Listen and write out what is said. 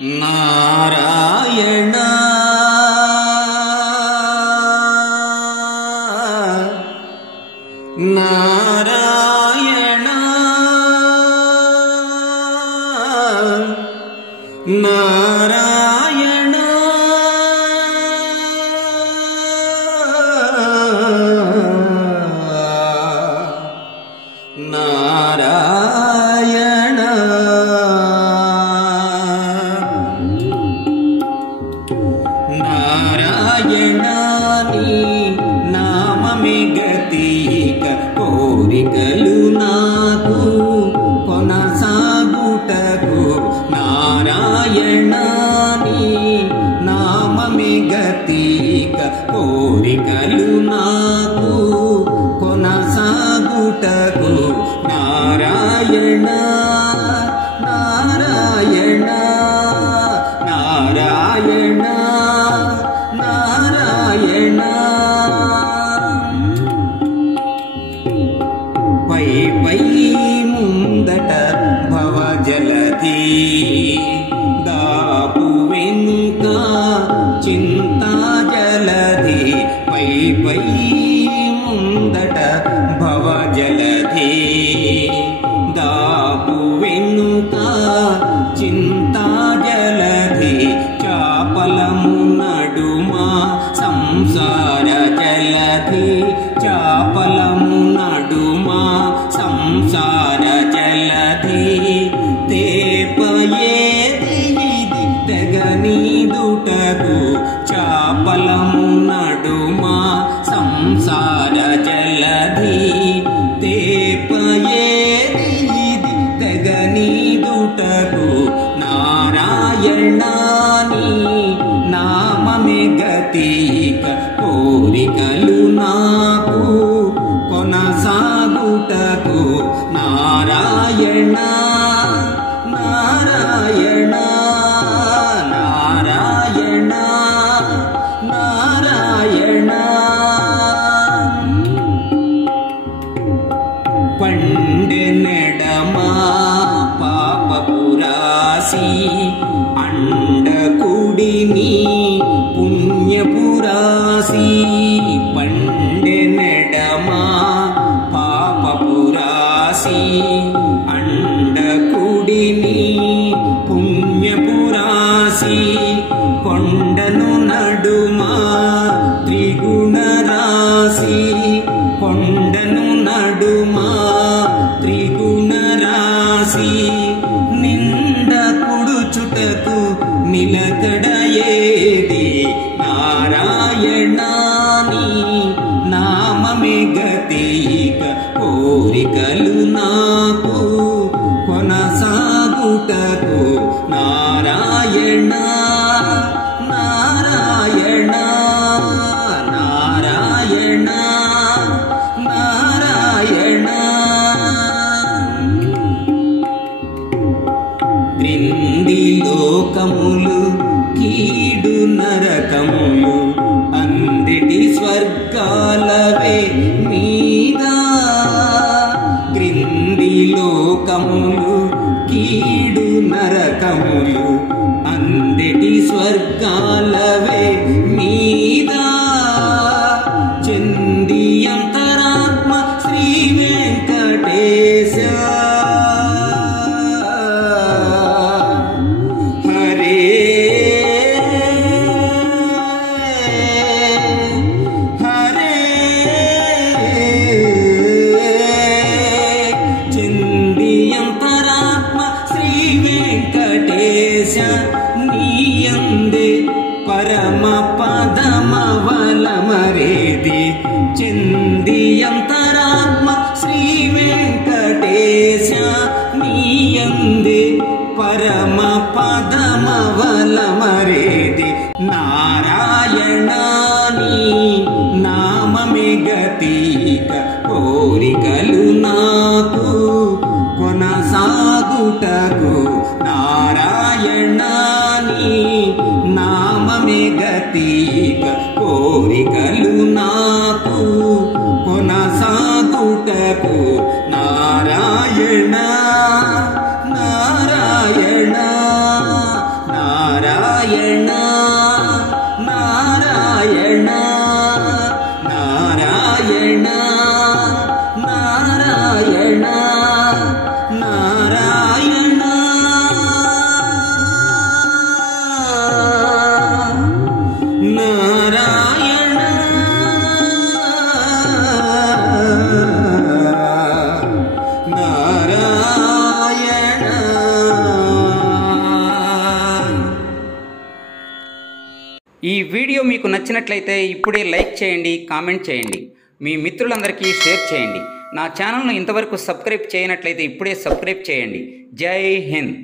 నారాయణ నారాయణ నారాయణ నారాయణ నారాయణాని నామమే గతిక కోరికలు నాకు కొనసాగుటకు నారాయణాని నామమే గతిక కోరికలు నాకు కొనసాగుటకు నారాయణ నారాయణ నారాయణ నారాయణ పై పై ముందట భవజలధి దాపు వెనుక చింతా జలధి పై పై ముందట భవజలధి దాపు వెనుక చింతా జలధి చాపలము నడుమా సంసార జలధి చాపలము నడుమా సంసార జలధి తేపయేది ఇది తెగనీదుటకు చాపలము నడుమా సంసార జలధి తేపయేది ఇది తెగనీదుటకు నారాయణాని నామమే గతిక కోరికలు నాకు కొనసాగుటకు నారాయణ నారాయణ నారాయణ నారాయణ పండెనెడమా పాపపురాసి అండకుడిని పుణ్యపురాసి పండెనెడమా పాపపురాసి అండకుడిని పుణ్యపురాసి కొండను నడుమా త్రిగుణరాశి కొండను నడుమా త్రిగుణరాశి నింద కుడుచుటకు నిలకడయేది నారాయణాని నామమే గతిక కోరికలు నాకు కొనసాగుటకు నారాయణ నారాయణ నారాయణ నారాయణ క్రింది లోకములు కీడు నరకములు అందటి స్వర్గాలవే మీద క్రింది లోకములు కీడు నరకములు అందటి స్వర్గాలవే మీద చెంది అంతరాత్మ శ్రీ వెంకటేశ హరే హరే చెంది అంతరాత్మ శ్రీ వెంకటేశ నీయందే పరమ పదమవలమరేది చెంది అంతరాత్మ శ్రీ వెంకటేశ నీయందే పరమ పదమవలమరేది నారాయణాని నామమే గతిక కోరికలు నాకు కొనసాగుటకు నారాయణాని నామమే గతిక కోరికలు నాకు కొనసాగుటకు నారాయణ నారాయణ నారాయణ ఈ వీడియో మీకు నచ్చినట్లయితే ఇప్పుడే లైక్ చేయండి, కామెంట్ చేయండి, మీ మిత్రులందరికీ షేర్ చేయండి. నా ఛానల్ను ఇంతవరకు సబ్స్క్రైబ్ చేయనట్లయితే ఇప్పుడే సబ్స్క్రైబ్ చేయండి. జై హింద్.